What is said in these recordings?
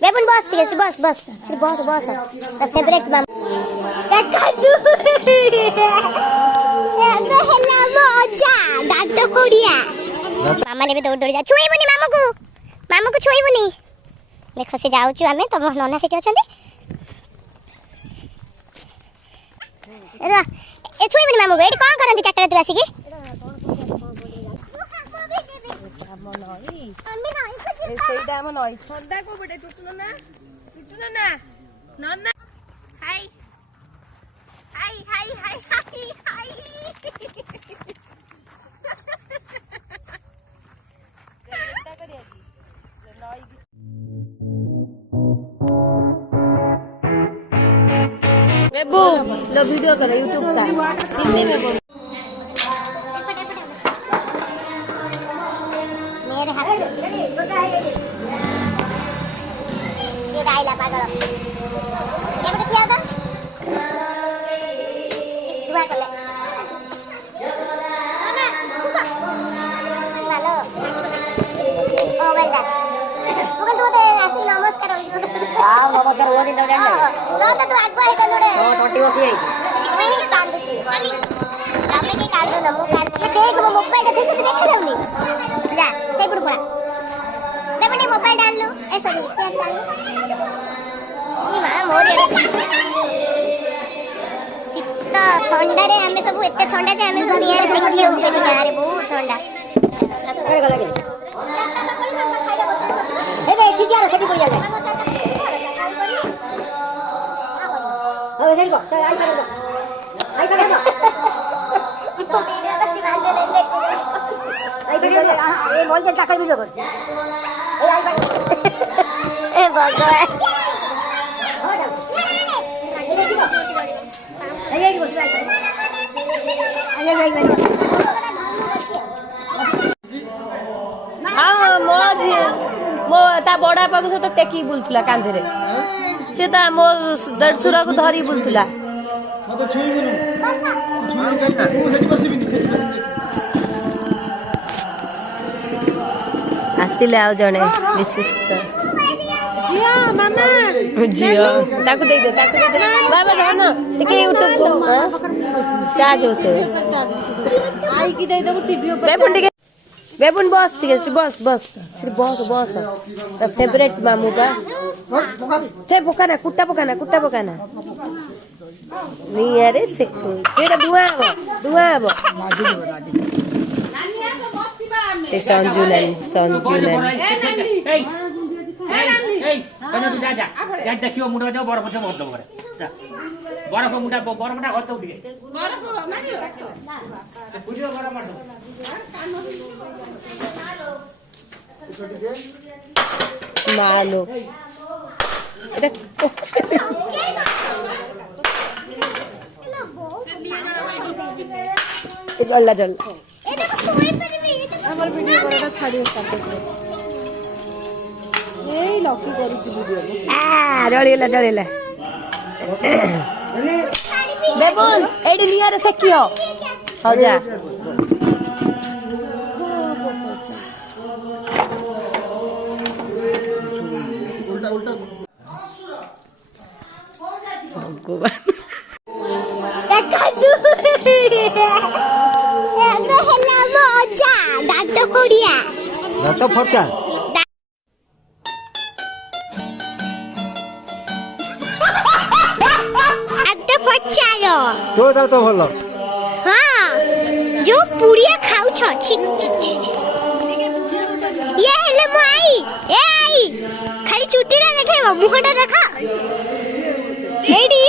बेबुन बस ठीक है बस बस बस बस फेवरेट मामा देखा तू हेला मजा दांत कोड़िया मामा ने भी दौड़ दौड़ जा छुईबुनी मामू को छुईबुनी देख से जाउछु आमे तम नना सेठी अछंती रा ए छुईबुनी मामू एठी कोन करंती चाटा रात आसी की ସେଇଟା ଆମ ନଈ ଥଣ୍ଡା କୋ ବଟେ ଟୁଟୁନ ନା ନନା ହାଇ ହାଇ ହାଇ ହାଇ ହାଇ ହାଇ କେଟା କରିଆ କି ନଈ बेबू लो वीडियो करो YouTube का हिंदी में बोल मेरे हाथ ये डायला पागल क्या बता क्या होता इस दुआ कर ले सोना कुका हेलो ओ वेल डन कुकल तो आसी नमस्कार आओ नमस्कार वो दिन दौड़े लो तो तू आगवा है दौड़े ओ टोटी बसी आई मैं ही कांद छी चली चले के कांद न मु कांद के देख वो मोबाइल देख तू देख रहउनी जा से पुड़ पड़ा दे बने मोबाइल डाल लो ए सॉरी क्या डाल लो ई मां मोर कितना ठंडा रे हमें सब एते ठंडा जे हमें दुनिया रे सेठी हो गई यार बहुत ठंडा करे गला के ए बे ठीक यार सेठी पड़ जाले अब इधर को चल आई करो आई करो आई करो ए बोल जे ताकत वीडियो कर ए आई करो ए भगवान हो जाओ ए देखो ए ये बस आई हां मो ता बड़ा पागु से तो टेकी बुलथुला कांधे रे से ता मो दड़सुरा को धरी बुलथुला तो छुईबुनु छुई चाहिए मु सेठी बसिबिनी आसिले आउ जणे विशिष्ट जिया मामा जिया ताको दे दे बाबा धन के YouTube को चार्ज हो से आई की दे दे टीवी ऊपर बेबुन बस ठीक है बस सिर्फ बस फेवरेट मामू का से पकाना कुट्टा पकाना नहीं अरे से केड़ा धुआं आबो ए संजुलन कने तू जा देखियो मुडा जो बरफ जो मत करे जा बरफटा करतो दिए बरफ मारियो वीडियो बरफ मार दो मालो इस अल्लाह जल ए देखो सोई पर भी हमर वीडियो करता थाड़ी करते ए लकी करू छी वीडियो आ जळेला बेबुन एडी नियर से कियो हो जा उल्टा भगवान देखा तू हेला मजा दांत कोड़िया दांत फरचा दांत फचालो तो दांत भलो हां जो पुड़िया खाउ छ छी ये हेले मो आई ए आई खाली चुटी ना देखाइबो मुखटा देखा हेडी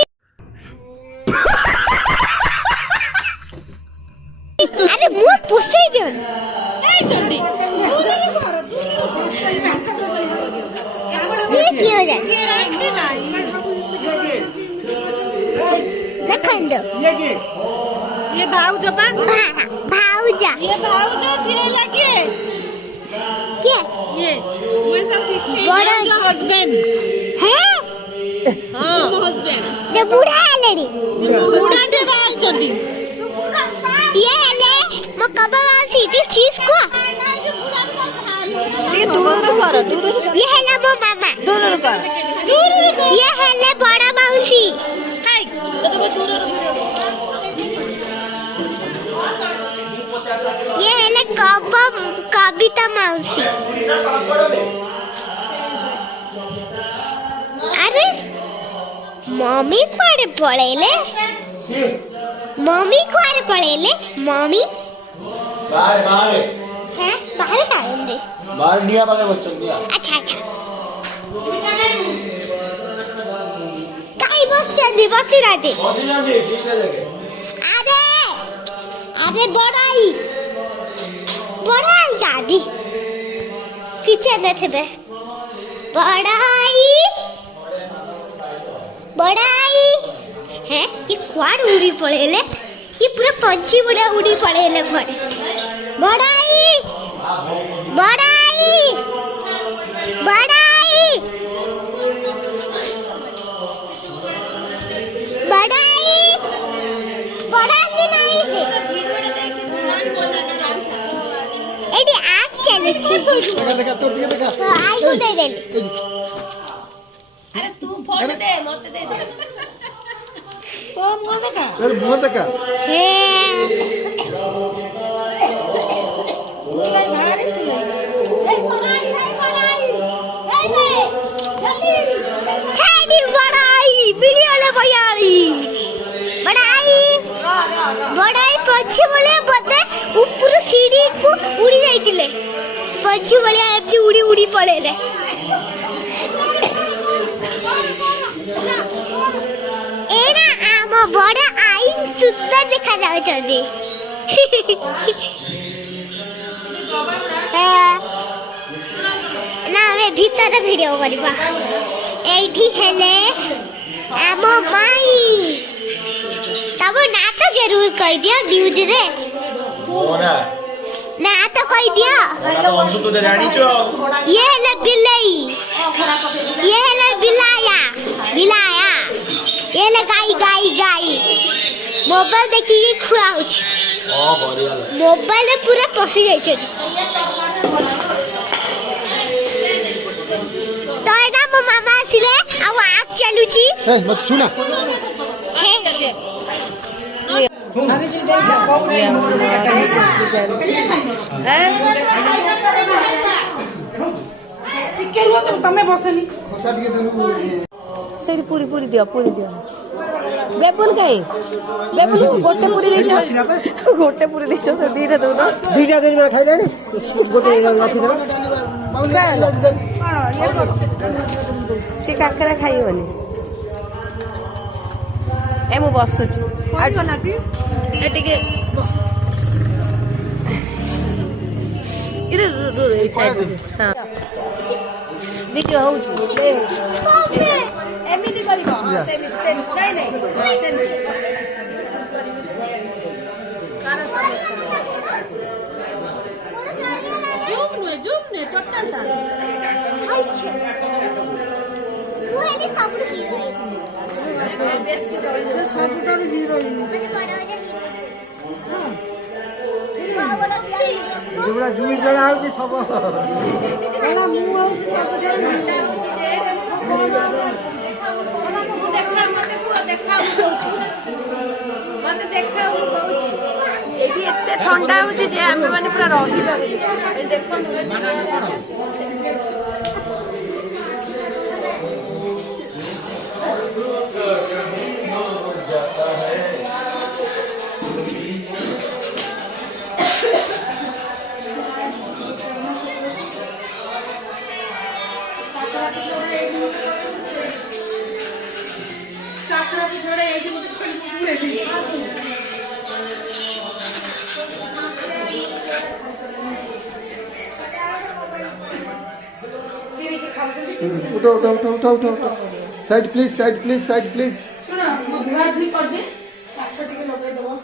अरे मुंह पुसे दे ए जल्दी ये की हो जाए देखंद ये भाऊजा पा भाऊजा ये भाऊजा सिरे लगे के ये मतलब बड़ा हस्बैंड है हां हस्बैंड ये बूढ़ा है लेडी बूढ़ा दे बाल चंदी ये हेले मो कबा वासी दिस चीज को ये दूर रे कर दूर ये हेला मो मामा दूर कर ये हेले बड़ा माउसी ये हेले कविता माउसी अरे मम्मी कुआडे पळेले मम्मी बाहर बाहर हैं बाहर कांदे बाहर निया पाके बच्चों निया अच्छा काय बसचंदी बसी राते बॉडी ना दे ठीक है जगह अरे बड़ाई दादी किचन में थे बे बड़ाई हैं ये क्वाड उड़ी पड़ेले ये पूरा पंछी बड़ा उड़ी पड़ेले बड़ाई नहीं दे एडी आग चले छी देखा तो देखा आई को दे दे अरे तू फोन दे मत दे तो मुंह देखा अरे मुंह देखा हे बड़ाई पछी बले बदे ऊपर सीढ़ी को उड़ी जाइतिले पछी बले एमती उड़ी उड़ी पळेले एना आम बड़ा आई सुंदर देखा जाउछदी ना वे भीतर वीडियो करबा एठी हेले आम माई तब ना तो जरूर कह दिया न्यूज रे मोरा ना तो कह दिया तो अंशु तो जानी छो ये है बिल्ली ये है बिलाया ये है गाई मोबाइल देखिए खुआउछ बढ़िया मोबाइल में पूरा पसी जाय छै तो एना मो मामा आसिले आ आग चलुची ए मत सुना ତମେ ବସନି ଖସା ଟିକେ ଦେଲୁ ସେଇଠି ପୁରୀ ଦିଅ ବେବୁଲ କାଇଁ ବେବୁଲ ଗୋଟେ ପୁରୀ ଦେଇଛ ଦିଟା ଦଉନ ଦୁଇଟା ଦିନ ଖାଇଲାଣି ଗୋଟେ ରଖିଦେଲ ସେ କାକରା ଖାଇବନି ଏ ମୁଁ ବସୁଛି ଟିକେ ଭିଡିଓ ହଉଛି ଏମିତି କରିବ ଜୁମ୍ ନୁହେଁ ଟୋଟାଲଟା ମୁଁ ହେଲି ସବୁ ହିରୋ ସବୁଠାରୁ ହିରୋଇନ ଯୋଉଟା ଦୁଇ ଜଣ ହଉଛି ସବୁ ମୁଁ ହଉଛି ଏଠି ଏତେ ଥଣ୍ଡା ହଉଛି ଯେ ଆମେ ମାନେ ପୁରା ରହିପାରୁଛୁ ଦେଖନ୍ତୁ उठो साइड प्लीज सुना धुआ धुई कर दे काठ टिके लगे दबो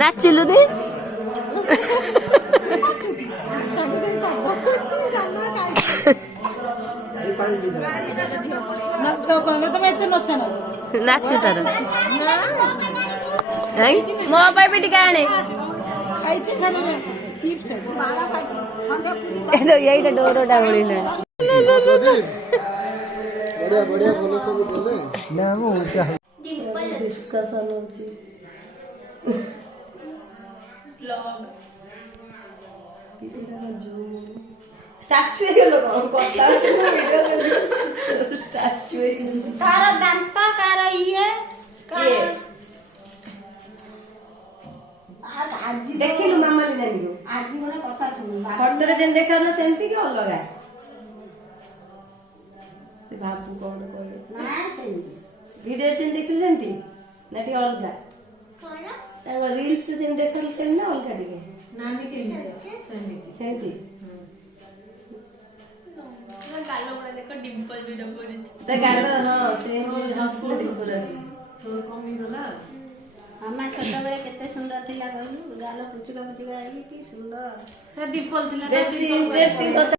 ନାଚିଲୁ ନି ତମେ ଏତେ ନଛ ନା ନାଚୁ ତାର ମୋ ପାଇଁ ବି ଟିକେ ଆଣେ ଖାଇଛି ଖାଲି ଚିପ୍ସ ଏଇଟା ଡୋରଟା ଓଳିଲାଣି ବଢିଆ ବଢିଆ ଭଲ ସବୁ ଦେଲେ ନା ମୁଁ ଉଲ୍ଟା ଡିସ୍କସନ ହଉଛି ଷ୍ଟାଚୁ ହେଇଗଲ କଣ କଥା ଷ୍ଟାଚୁ ହେଇଗଲ କାର ଦାନ୍ତ କାର ଇଏ ଆଜି ଦେଖିଲୁ ମାମାଲି ନାନୀକୁ ଆଜି ଗୋଟେ କଥା ଶୁଣୁ ଫଟୋରେ ଯେମିତି ଦେଖାଉଥିଲା ସେମିତି କି ଅଲଗା ସେ ବାବୁ କଣ କହିଲେ ନା ସେମିତି ଭିଡିଓ ଯେମିତି ଦେଖିଲୁ ସେମିତି ନା ଟିକେ ଅଲଗା ତାଙ୍କ ରିଲ୍ସ ଯେମିତି ଦେଖାଉଥିଲା ସେମିତି ନା ଅଲଗା ଟିକେ ସେମିତି ତା ଗାଲ ହଁ ସେମିତି ହସିଲେ ଡିମ୍ପଲ ଆସେ ମାମା ଛୋଟବେଳେ କେତେ ସୁନ୍ଦର ଥିଲା କହିଲୁ ଗାଲ ପୁଚୁକା ପୁଚୁକା ହେଇକି କି ସୁନ୍ଦର ବେଶୀ ଇଣ୍ଟରେଷ୍ଟିଂ କଥା